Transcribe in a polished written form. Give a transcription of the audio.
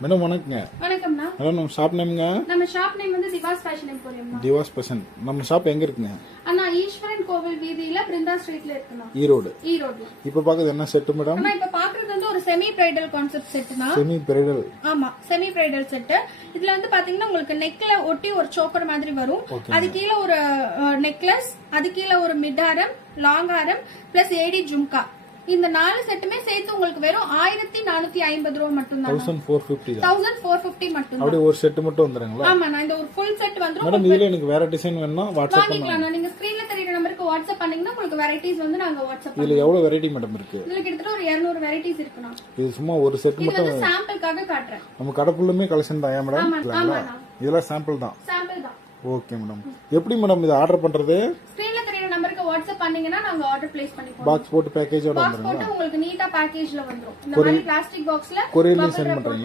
Madam வணக்கங்க. வணக்கம்ண்ணா. Madam நம்ம ஷாப் நேம்ங்க? நம்ம ஷாப் நேம் வந்து Divas fashion emporium. Divas fashion. நம்ம ஷாப் எங்க இருக்குங்க? அண்ணா ஈஸ்வரன் கோவில் வீதியில பிருந்தா ஸ்ட்ரீட்ல இருக்குண்ணா. ஈரோடு. ஈரோட்ல. இப்போ பாக்குறது என்ன செட் மேடம்? அண்ணா இப்ப பாக்குறது வந்து ஒரு செமி பிரைடல் கான்செப்ட் செட்னா. Semi bridal. ஆமா, செமி பிரைடல் செட். இதுல வந்து பாத்தீங்கன்னா உங்களுக்கு நெக்ல ஒட்டி ஒரு சோக்கர் மாதிரி வரும். அது கீழ ஒரு நெக்லஸ், அது கீழ ஒரு மிட் ஆரம், லாங் ஆரம் பிளஸ் ஏடி ஜும்கா. இந்த 4 செட்டுமே சேர்த்து உங்களுக்கு வெறும் 1450 ரூபாய் மட்டும் தான். 1450 மட்டும். அப்படியே ஒரு செட் மட்டும் வந்துருங்களா? ஆமா, நான் இந்த ஒரு ஃபுல் செட் வந்துரும். மேடம் இதுல எனக்கு வேற டிசைன் வேணும்னா வாட்ஸ்அப் வாங்கிக்கலாம். நீங்க ஸ்கிரீன்ல தெரியற நம்பருக்கு வாட்ஸ்அப் பண்ணீங்கன்னா உங்களுக்கு வெரைட்டிஸ் வந்து நாங்க வாட்ஸ்அப் இதுல எவ்வளவு வெரைட்டி மேடம் இருக்கு? இதுல கிட்டத்தட்ட ஒரு 200 வெரைட்டிஸ் இருக்குண்ணா. இது சும்மா ஒரு செட் இது மட்டும் வந்து சாம்பிளுக்காக காட்டுறேன். நம்ம கடைக்குள்ளமே கலெக்ஷன் தான் மேடம். ஆமாண்ணா. இதெல்லாம் சாம்பிள் தான். சாம்பிள் தான். Okay madam. எப்படி மேடம் இது ஆர்டர் பண்றது? ஸ்கிரீன்ல தெரியற நம்பருக்கு வாட்ஸ்அப் பண்ணீங்கன்னா நாங்க ஆர்டர் பிளேஸ் பண்ணிப்போம். பாக்ஸ் போட்டு பேக்கேஜோட பாக்ஸ் போட்டு உங்களுக்கு நீட்டா பேக்கேஜ்ல வந்துரும். இந்த மாதிரி பிளாஸ்டிக் பாக்ஸ்ல கொரியர்ல சென்ட் பண்றீங்களா?